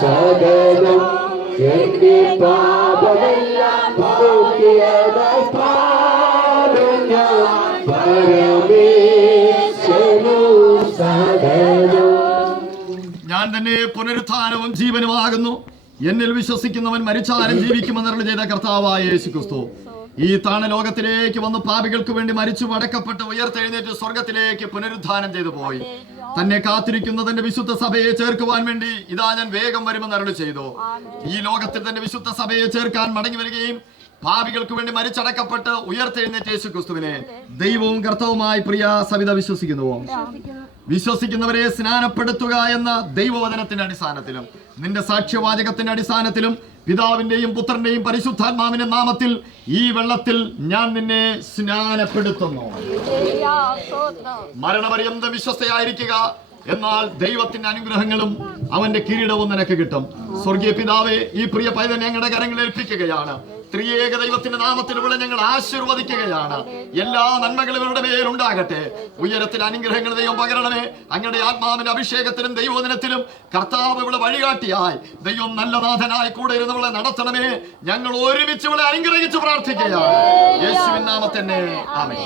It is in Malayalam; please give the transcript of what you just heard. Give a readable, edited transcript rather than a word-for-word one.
സദനം എന്റെ പാപമെല്ലാം പോക്കിയതായി പാടുന്ന പരമേശ്വരനു സദനം. ഞാൻ തന്നെ പുനരുത്ഥാനവും ജീവനുമാകുന്നു. എന്നിൽ വിശ്വസിക്കുന്നവൻ മരിച്ചാലും ജീവിക്കുമെന്നരുളി ചെയ്ത കർത്താവായ യേശുക്രിസ്തു ഈ താണലോകത്തിലേക്ക് വന്ന് പാപികൾക്ക് വേണ്ടി മരിച്ചു അടക്കപ്പെട്ട് ഉയർത്തെഴുന്നേറ്റ് സ്വർഗത്തിലേക്ക് പുനരുദ്ധാനം ചെയ്തു പോയി. തന്നെ കാത്തിരിക്കുന്ന തന്റെ വിശുദ്ധ സഭയെ ചേർക്കുവാൻ വേണ്ടി ഇതാ ഞാൻ വേഗം വരുമെന്ന് അരുളി ചെയ്തു. ഈ ലോകത്തിൽ തന്റെ വിശുദ്ധ സഭയെ ചേർക്കാൻ മടങ്ങി വരികയും പാപികൾക്ക് വേണ്ടി മരിച്ചടക്കപ്പെട്ട് ഉയർത്തെഴുന്നേറ്റ യേശുക്രിസ്തുവിനെ ദൈവവും കർത്താവുമായി പ്രിയ സവിത വിശ്വസിക്കുന്നുവോ? വിശ്വസിക്കുന്നവരെ സ്നാനപ്പെടുത്തുക എന്ന ദൈവവചനത്തിന്റെ അടിസ്ഥാനത്തിലും നിന്റെ സാക്ഷ്യവാചകത്തിന്റെ അടിസ്ഥാനത്തിലും പിതാവിന്റെയും പുത്രന്റെയും പരിശുദ്ധാത്മാവിന്റെ നാമത്തിൽ ഈ വെള്ളത്തിൽ ഞാൻ നിന്നെ സ്നാനപ്പെടുത്തുന്നു. മരണപര്യന്തം വിശ്വസ്തയായിരിക്കുക, എന്നാൽ ദൈവത്തിന്റെ അനുഗ്രഹങ്ങളും അവന്റെ കിരീടവും നിനക്ക് കിട്ടും. സ്വർഗീയ പിതാവേ, ഈ പ്രിയ പൈതൽ ഞങ്ങളുടെ കരങ്ങളിൽ ഏൽപ്പിക്കുകയാണ്. ത്രിയേക ദൈവത്തിന്റെ നാമത്തിലൂടെ ഞങ്ങൾ ആശീർവദിക്കുകയാണ്. എല്ലാ നന്മകളും ഇവരുടെ മേലുണ്ടാകട്ടെ. ഉയരത്തിൽ അനുഗ്രഹങ്ങൾ ദൈവം പകരണമേ. അങ്ങയുടെ ആത്മാവിന്റെ അഭിഷേകത്തിലും ദൈവദിനത്തിലും കർത്താവ് ഇവിടെ വഴികാട്ടിയായി ദൈവം നല്ല നാഥനായി കൂടെ ഇരുന്നവളെ നടത്തണമേ. ഞങ്ങൾ ഒരുമിച്ച് ഇവിടെ അനുഗ്രഹിച്ച് പ്രാർത്ഥിക്കുകയാണ്. യേശുവിൻ നാമത്തിൽ തന്നെ ആമേൻ.